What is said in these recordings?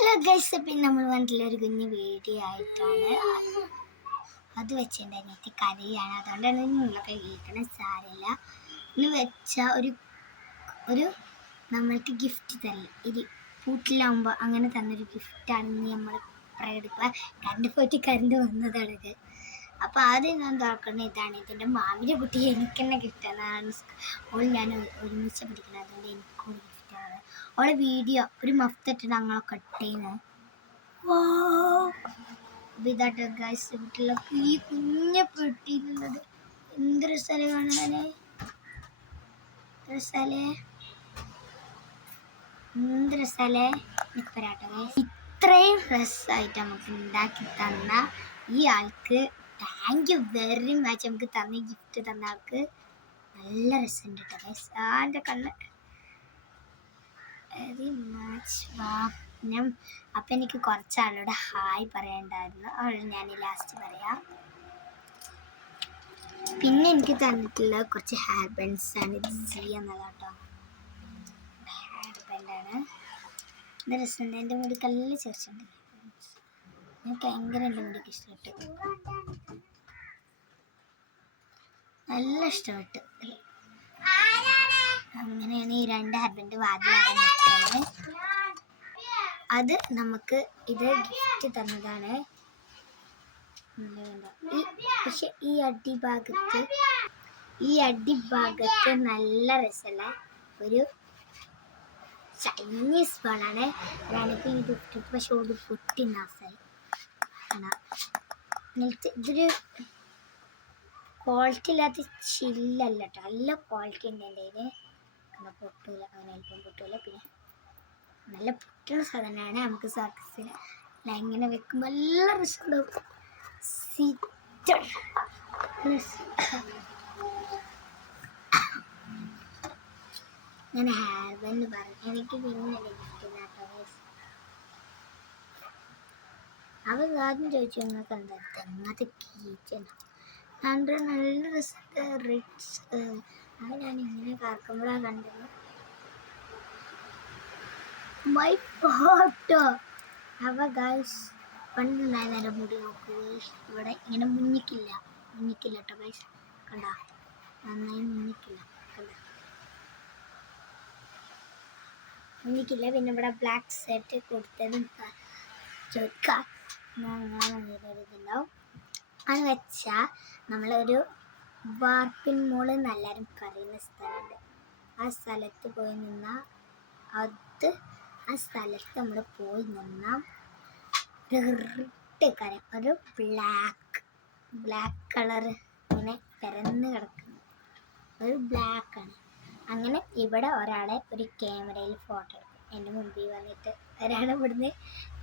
Hello guys, പിന്നെ നമ്മൾ വന്നിട്ടുള്ളൊരു കുഞ്ഞ് വീഡിയോ ആയിട്ടാണ്. അത് വെച്ചെൻ്റെ അനിയത്തി കരയാണ്, അതുകൊണ്ടാണ് നിങ്ങളൊക്കെ കേൾക്കണ. സാരമില്ല. ഇന്ന് വെച്ച ഒരു നമ്മൾക്ക് ഗിഫ്റ്റ് തരില്ല, ഇത് പൂട്ടിലാകുമ്പോൾ അങ്ങനെ തന്നൊരു ഗിഫ്റ്റാണെന്ന് നമ്മൾ പ്രകടിക്കുക. കറണ്ട് പോയിട്ട് കറണ്ട് വന്നതാണിത്. അപ്പോൾ ആദ്യം ഞാൻ തുറക്കുന്നത് ഇതാണ്. ഇതിൻ്റെ മാമിൻ്റെ കുട്ടി എനിക്ക് തന്നെ ഗിഫ്റ്റാണ്. ഓൾ ഞാൻ ഒരുമിച്ച് പഠിക്കുന്നത്, അതുകൊണ്ട് എനിക്കും ഗിഫ്റ്റാണ്. അവളെ വീഡിയോ ഒരു മഫ്തിട്ട് ഞങ്ങളെ കട്ട് ചെയ്യുന്നത്. ഇതാട്ടോ ഗൈസ്, വീട്ടിലൊക്കെ ഈ കുഞ്ഞ പെട്ടിയിലുള്ളത് എന്തൊരു സ്ഥലം കാണാനേ, എന്തൊരു സ്ഥലേ എനിക്ക് പറയാട്ടോ ഗൈസ്. ഇത്രയും ഫ്രഷായിട്ട് നമുക്ക് ഉണ്ടാക്കി തന്ന ഈ ആൾക്ക് താങ്ക് യു വെരി മച്ച്. നമുക്ക് തന്ന ഗിഫ്റ്റ് തന്ന ആൾക്ക് നല്ല രസമുണ്ട് കേട്ടോ ഗൈസ്. ആൻ്റെ കണ്ണ് വെരി മച്ച്. അപ്പം എനിക്ക് കുറച്ചാളോട് ഹായ് പറയണ്ടായിരുന്നു, അവൾ ഞാൻ ലാസ്റ്റ് പറയാം. പിന്നെ എനിക്ക് തന്നിട്ടുള്ള കുറച്ച് ഹെയർ ബാൻഡ്സ് ആണ്. ഇത് എന്നതാട്ടോ ഹെയർ ബാൻഡാണ്. ഇത് രസമുണ്ട്. എൻ്റെ മുടി കല്ല് ചേർച്ചുണ്ട്. എനിക്ക് ഭയങ്കര എൻ്റെ മുടിക്ക് ഇഷ്ടപ്പെട്ടു, നല്ല ഇഷ്ടപ്പെട്ടു. അങ്ങനെയാണ് ഈ 2 ഹെയർ ബാൻഡ് വാതിലാണ്. അത് നമുക്ക് ഇത് ഗിഫ്റ്റ് തന്നതാണ്. പക്ഷെ ഈ അടിഭാഗത്ത് നല്ല രസമുള്ള ഒരു ചൈനീസ് ബോളാണ്. ഞാനിപ്പോൾ ഇത് ഇട്ടിട്ട് പക്ഷെ ഒരു പൊട്ടി നാസായി. ഇതൊരു ക്വാളിറ്റി ഇല്ലാത്ത ചില്ലല്ല കേട്ടോ, നല്ല ക്വാളിറ്റി ഉണ്ട് എൻ്റെ കയ്യിൽ. പൊട്ടൂല, അങ്ങനെ അല്പം പൊട്ടൂല. പിന്നെ നല്ല പൊട്ടുള്ള സാധനമാണ്. നമുക്ക് സർക്കസിൽ ഇങ്ങനെ വെക്കുമ്പോൾ നല്ല രസമുണ്ടാവും. ഞാൻ ഹെയർ ബാൻഡ് പറഞ്ഞു, എനിക്ക് പിന്നെ ഗിഫ്റ്റില്ലാട്ടോ. അവർ ആദ്യം ചോദിച്ചു നിങ്ങൾക്ക് എന്താ തെങ്ങാത്ത കീച്ചനോ. നല്ല രസത്തെ റിച്ച്. അത് ഞാൻ ഇങ്ങനെ കാക്കുമ്പോഴാണ് കണ്ടത്. My photo. അവ ഗൈസ് പണ്ടുണ്ടായ നേരം മുടി നോക്കൂ, ഇവിടെ ഇങ്ങനെ മുന്നിക്കില്ല കേട്ടോ ഗൈസ്. കണ്ട, നന്നായി മുന്നിക്കില്ല. പിന്നെ ഇവിടെ ബ്ലാക്ക് സെറ്റ് കൊടുത്തതും ചോദിക്കാം ഇതുണ്ടാവും. അത് വെച്ചാൽ നമ്മളൊരു വാർപ്പിൻ മോള് എന്നെല്ലാവരും പറയുന്ന സ്ഥലമുണ്ട്. ആ സ്ഥലത്ത് പോയി നിന്നാൽ ആ സ്ഥലത്ത് നമ്മൾ പോയി നിന്നാൽ ഒരു ബ്ലാക്ക് കളർ ഇങ്ങനെ പരന്ന് കിടക്കുന്നു, ഒരു ബ്ലാക്കാണ്. അങ്ങനെ ഇവിടെ ഒരാളെ ഒരു ക്യാമറയിൽ ഫോട്ടോ എടുക്കും. എൻ്റെ മുമ്പിൽ വന്നിട്ട് ഒരാളെ ഇവിടുന്ന്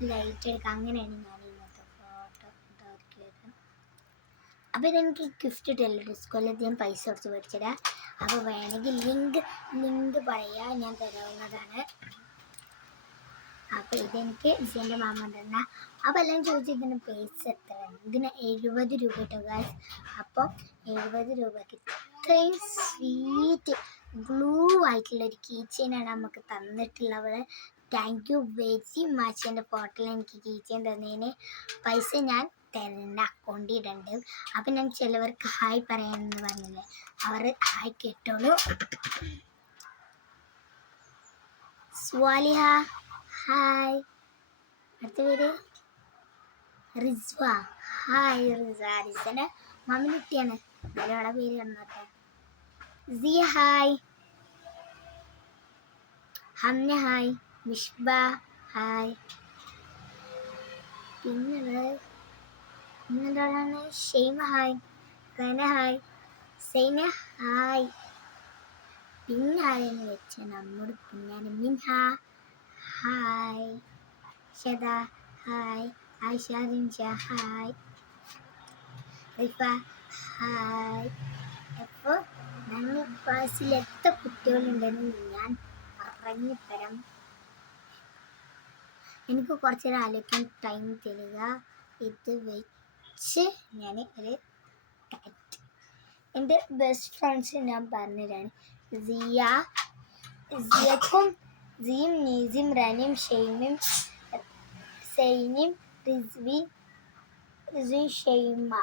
ലൈറ്റ് എടുക്കുക. അങ്ങനെയാണ് ഞാൻ ഇന്നത്തെ ഫോട്ടോ ഇതാക്കിയത്. അപ്പോൾ ഇതെനിക്ക് ഗിഫ്റ്റ് ഇട്ടല്ലോ, ഡിസ്കോയിൽ ഞാൻ പൈസ കൊടുത്ത് മേടിച്ചതാ. അപ്പോൾ വേണമെങ്കിൽ ലിങ്ക് പറയാൻ ഞാൻ തരാവുന്നതാണ്. അപ്പോൾ ഇതെനിക്ക് ജിൻ്റെ മാമ തന്ന. അപ്പോൾ എല്ലാം ചോദിച്ചു ഇതിന് പൈസ എത്രയാണ്. ഇതിന് 70 രൂപ കേട്ടോ ഗൈസ്. അപ്പോൾ 70 രൂപയ്ക്ക് ഇത്രയും സ്വീറ്റ് ഗ്ലൂ ആയിട്ടുള്ളൊരു കീ ചെയിനാണ് നമുക്ക് തന്നിട്ടുള്ളവൾ. Thank you very much. എൻ്റെ ഫോട്ടോയിൽ എനിക്ക് കീ ചെയിൻ തന്നതിന് പൈസ ഞാൻ തരുന്ന അക്കൗണ്ടിൽ ഇടുന്നുണ്ട്. അപ്പം ഞാൻ ചിലവർക്ക് ഹായ് പറയാമെന്ന് പറഞ്ഞില്ലേ, അവർ ഹായ് കേട്ടോളൂ. സ്വാലിഹ ഹായ്. അടുത്ത പേര് റിസ്വ ഹായ്. റിസൻ്റെ മമ്മി കുട്ടിയാണ്, അവളെ പേര് കണ്ടോട്ടെ. Siya hi. Hamna hi. Mishba hi. പിന്നെന്താണ് Shaima hi. Rana hi. Saina hi. പിന്നെ ആരെന്ന് വെച്ചാൽ നമ്മുടെ കുഞ്ഞാണ് Minha hi. Shada hi. Ayisha Rinsha hi. Rifa hi. അപ്പോൾ ഞങ്ങൾ ക്ലാസ്സിൽ എത്ര കുട്ടികളുണ്ടെന്ന് ഞാൻ പറഞ്ഞു തരാം. എനിക്ക് കുറച്ച് നേരം ആലോചിക്കാൻ ടൈം തരിക. ഇത് വെച്ച് ഞാൻ ഒരു എൻ്റെ ബെസ്റ്റ് ഫ്രണ്ട്സ് ഞാൻ പറഞ്ഞുതരാണ്. സിയക്കും സിയും നീസിയും റനിയും ഷെയ്മയും സൈനിം റിസ്വി ഷെയ്മ.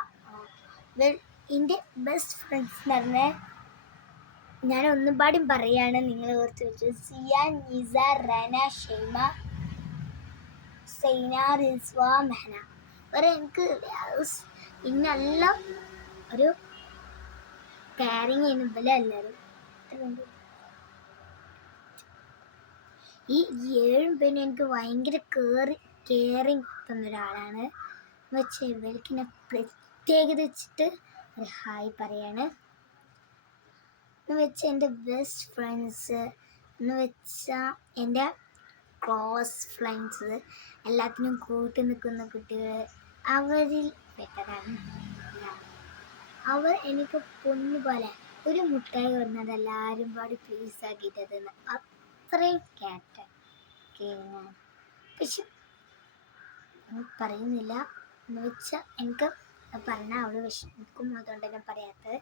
എൻ്റെ ബെസ്റ്റ് ഫ്രണ്ട്സ് എന്ന് പറഞ്ഞാൽ ഞാൻ ഒന്നും പാടും പറയാണ്, നിങ്ങൾ ഓർത്ത് വെച്ചു. സിയ, നിസ, റന, ഷെയ്മ, സൈന, റിസ്വ, മെഹന. എനിക്ക് ഇന്നെല്ലാം ഒരു കെയറിങ് ചെയ്യുന്നപോലെ എല്ലാവരും. ഈ 7 പേരും എനിക്ക് ഭയങ്കര കെയറിങ് തന്നൊരാളാണ്. വെച്ചാൽ ഇവർക്ക് ഞാൻ പ്രത്യേകത വെച്ചിട്ട് ഒരു ഹായ് പറയാണ്. എന്ന് വെച്ചാൽ എൻ്റെ ബെസ്റ്റ് ഫ്രണ്ട്സ് എന്ന് വെച്ചാൽ എൻ്റെ ക്ലോസ് ഫ്രണ്ട്സ്, എല്ലാത്തിനും കൂട്ടി നിൽക്കുന്ന കുട്ടികൾ, അവരിൽ പെട്ടതാണ് ഞാൻ. അവർ എനിക്ക് പൊന്നുപോലെ ഒരു മുട്ടായി കൊടുക്കുന്നത് എല്ലാവരും പാടി പീസാക്കിയിട്ട് തന്ന്, അത്രയും ക്യാറ്റ് ഞാൻ. പക്ഷെ പറയുന്നില്ല എന്ന് വെച്ചാൽ എനിക്ക് പറഞ്ഞാൽ അവൾ വിഷമിക്കും, അതുകൊണ്ട് ഞാൻ പറയാത്തത്.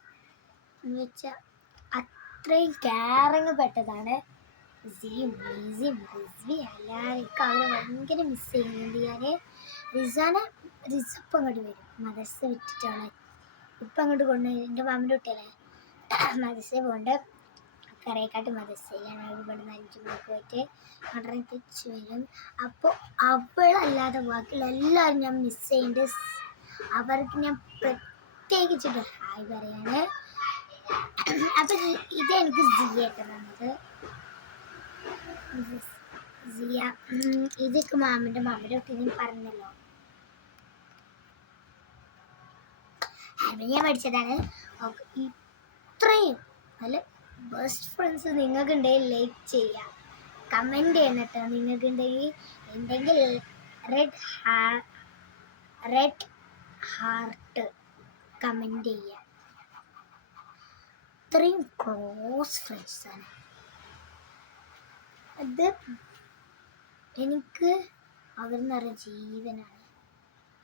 എന്ന് വെച്ചാൽ അത്രയും കെയറിങ് പെട്ടതാണ് സിയും മീസിയും റിസ്വി എല്ലാവർക്കും. അവരെ ഭയങ്കര മിസ് ചെയ്യുന്നുണ്ട് ഞാൻ. റിസപ്പ് അങ്ങോട്ട് വരും, മദർസ വിട്ടിട്ടാണ് ഇപ്പം അങ്ങോട്ട് കൊണ്ടുവരും. എൻ്റെ മാമിൻ്റെ കുട്ടിയല്ലേ മദർസ പോകേണ്ട, കരയക്കാട്ട് മദർസയിലാണ്. ഇവിടുന്ന് 5 മണിക്ക് പോയിട്ട് 6 തിരിച്ചു വരും. അപ്പോൾ അവളല്ലാതെ ബാക്കിയുള്ള എല്ലാവരും ഞാൻ മിസ് ചെയ്യുന്നുണ്ട്. അവർക്ക് ഞാൻ പ്രത്യേകിച്ചിട്ട് ഹായ് പറയാണ്. അപ്പം ഇതെനിക്ക് സിയായിട്ട് തന്നത്. സിയ ഇതൊക്കെ മാമിൻ്റെ കുട്ടി പറഞ്ഞല്ലോ, ഞാൻ പഠിച്ചതാണ്. ഇത്രയും നല്ല ബെസ്റ്റ് ഫ്രണ്ട്സ് നിങ്ങൾക്കുണ്ടെങ്കിൽ ലൈക്ക് ചെയ്യുക, കമൻറ്റ് ചെയ്യണം കേട്ടോ. നിങ്ങൾക്കുണ്ടെങ്കിൽ എന്തെങ്കിൽ റെഡ് ഹാർട്ട് കമൻറ്റ് ചെയ്യുക. ഇത്രയും ക്ലോസ് ഫ്രണ്ട്സാണ്. അത് എനിക്ക് അവരെന്ന് പറഞ്ഞ ജീവനാണ്.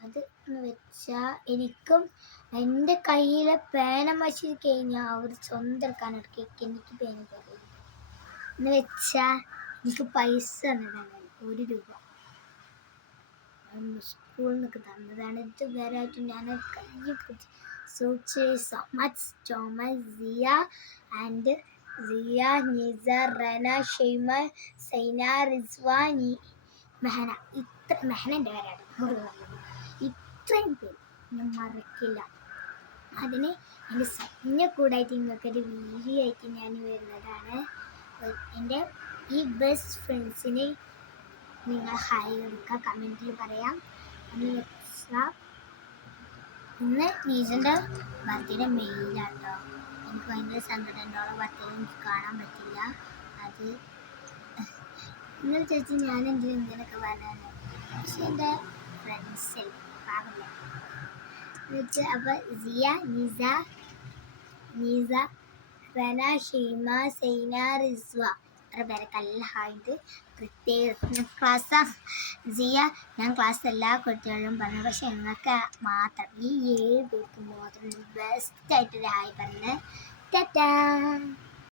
അത് എന്ന് വെച്ചാൽ എനിക്കും എൻ്റെ കയ്യിലെ പേന മഷി കഴിഞ്ഞാൽ അവർ സ്വന്തം എടുക്കാനെടുക്കി എനിക്ക് പേന തരും. എന്ന് വെച്ചാൽ എനിക്ക് പൈസ തന്നതാണ് 1 രൂപ, സ്കൂളിൽ നിന്നൊക്കെ തന്നതാണ്. ഇത് വേറായിട്ട് ഞാൻ കയ്യിൽ പിടിച്ച്. so much സിയ ആൻഡ് സിയ, നിസ, റന, ഷെയ്മ, സൈന, റിസ്വ, മെഹന. മെഹന എൻ്റെ പേരാണ്. ഇത്രയും പേര് ഞാൻ മറക്കില്ല. അതിന് എൻ്റെ സ്വപ്ന കൂടായിട്ട് നിങ്ങൾക്കൊരു വീഡിയോ ആയിട്ട് ഞാൻ വരുന്നതാണ്. എൻ്റെ ഈ ബെസ്റ്റ് ഫ്രണ്ട്സിന് നിങ്ങൾ ഹായ് കൊടുക്കുക, കമൻറ്റിൽ പറയാം. എന്ന് വെച്ചാൽ ഇന്ന് നീസൻ്റെ ബർത്ത്ഡേ മെയിലാട്ടോ. എനിക്ക് ഭയങ്കര സങ്കടം ഉണ്ടോളം ബർത്ത്ഡേ എനിക്ക് കാണാൻ പറ്റില്ല. അത് നിങ്ങൾ ചേച്ചി ഞാൻ എന്തിനൊക്കെ പറയാനാണ്. പക്ഷെ എൻ്റെ ഫ്രണ്ട്സ് പാടില്ല എന്ന് വെച്ചാൽ. അപ്പോൾ സിയ, നിസ, റന, ഷെയ്മ, സൈന, റിസ്വ അത്ര പേരൊക്കെ ഹായിട്ട് പ്രത്യേക സിയ ഞാൻ ക്ലാസ് എല്ലാ കുട്ടികളിലും പറഞ്ഞു. പക്ഷെ ഞങ്ങൾക്ക് മാത്രം ഈ 7 പേർക്ക് മാത്രം ബെസ്റ്റായിട്ടൊരു ഹായ് പറഞ്ഞത്. ടാറ്റാ.